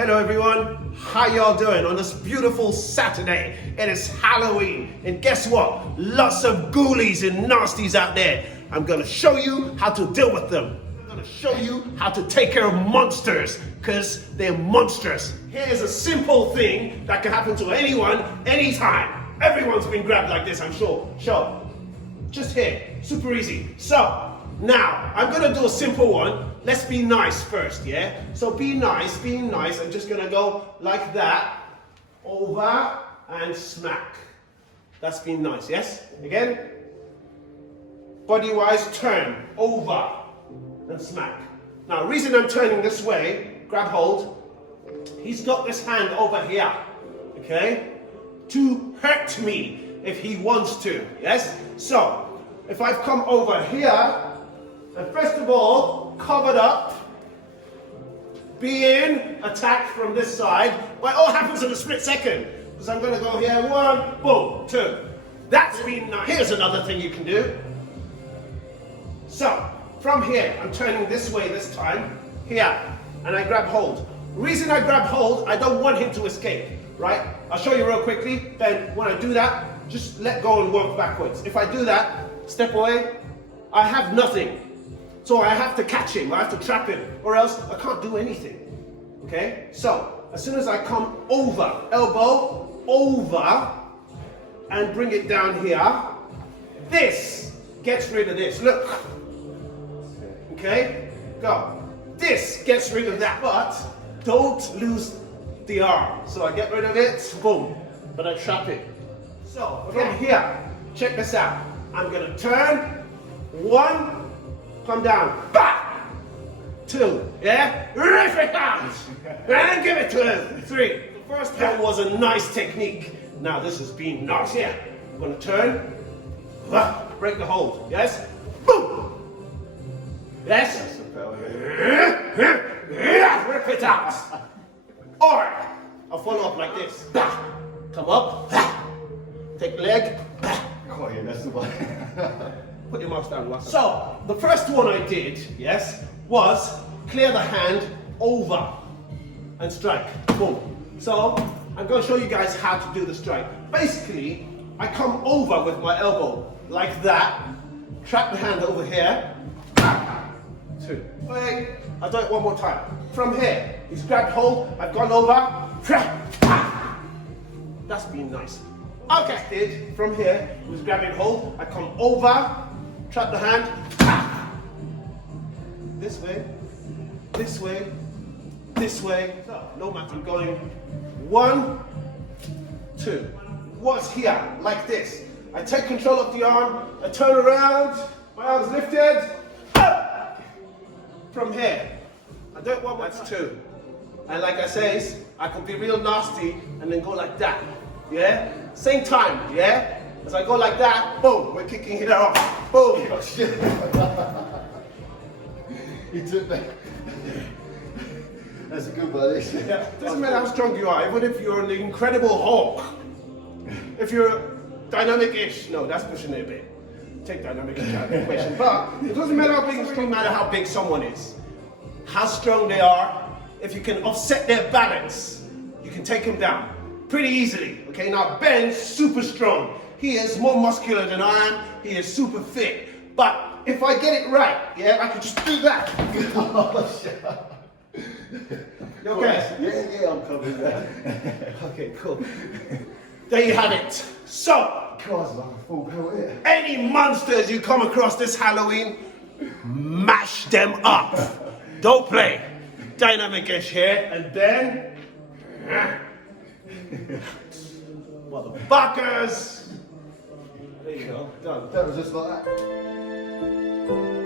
Hello everyone, how y'all doing on this beautiful Saturday? It is Halloween, and guess what? Lots of ghoulies and nasties out there. I'm gonna show you how to deal with them. I'm gonna show you how to take care of monsters, because they're monstrous. Here's a simple thing that can happen to anyone, anytime. Everyone's been grabbed like this, I'm sure. Just here, super easy. So, now, I'm gonna do a simple one. Let's be nice first, yeah? So being nice, I'm just gonna go like that, over and smack. That's being nice, yes? Again. Body-wise, turn, over and smack. Now, the reason I'm turning this way, grab hold, he's got this hand over here, okay? To hurt me if he wants to, yes? So, if I've come over here, and first of all, covered up, being attacked from this side, but it all happens in a split second. Because I'm going to go here, 1, boom, 2. That's been nice. Here's another thing you can do. So, from here, I'm turning this way this time, here, and I grab hold. Reason I grab hold, I don't want him to escape, right? I'll show you real quickly, then when I do that, just let go and work backwards. If I do that, step away, I have nothing. So I have to catch him, I have to trap him, or else I can't do anything, okay? So, as soon as I come over, elbow, over, and bring it down here, this gets rid of this, look. Okay, go. This gets rid of that, but don't lose the arm. So I get rid of it, boom, but I trap it. So, from here, check this out. I'm gonna turn, 1, come down, bah! 2, yeah? Rip it out! And give it to him, 3. The first one was a nice technique. Now this is being nice, yeah? I'm gonna turn, break the hold, yes? Boom! Yes? Rip it out! Or, I'll follow up like this. Come up, take the leg, Oh yeah, that's the one. put your mouth down. So, the first one I did, yes, was clear the hand over and strike. Boom. So, I'm going to show you guys how to do the strike. Basically, I come over with my elbow like that, trap the hand over here, 2. Wait, I'll do it one more time. From here, he's grabbed hold, I've gone over, that's been nice. Okay, did from here, he was grabbing hold, I come over, trap the hand, this way, this way, this way. So, no matter, I'm going 1, 2. What's here, like this. I take control of the arm, I turn around, my arm's lifted, up. From here, I don't want that's 2. And like I say, I could be real nasty and then go like that, yeah? Same time, yeah? As I go like that, boom, we're kicking it off, boom. Oh shit. He took that. That's a good buddy. Yeah. Doesn't matter how strong you are, even if you're an incredible Hulk. If you're dynamic-ish, no, that's pushing it a bit. Take dynamic-ish out of the equation. But it doesn't matter how big, it doesn't matter how big someone is. How strong they are, if you can offset their balance, you can take them down pretty easily. Okay, now Ben's super strong. He is more muscular than I am. He is super fit. But if I get it right, yeah, I can just do that. Oh shit. You okay? Yeah, I'm coming down. Okay, cool. There you have it. So, God's like a full belt here. any monsters you come across this Halloween, mash them up. Don't play. Dynamic-ish here, and then motherfuckers. There you go, done. That was just like that.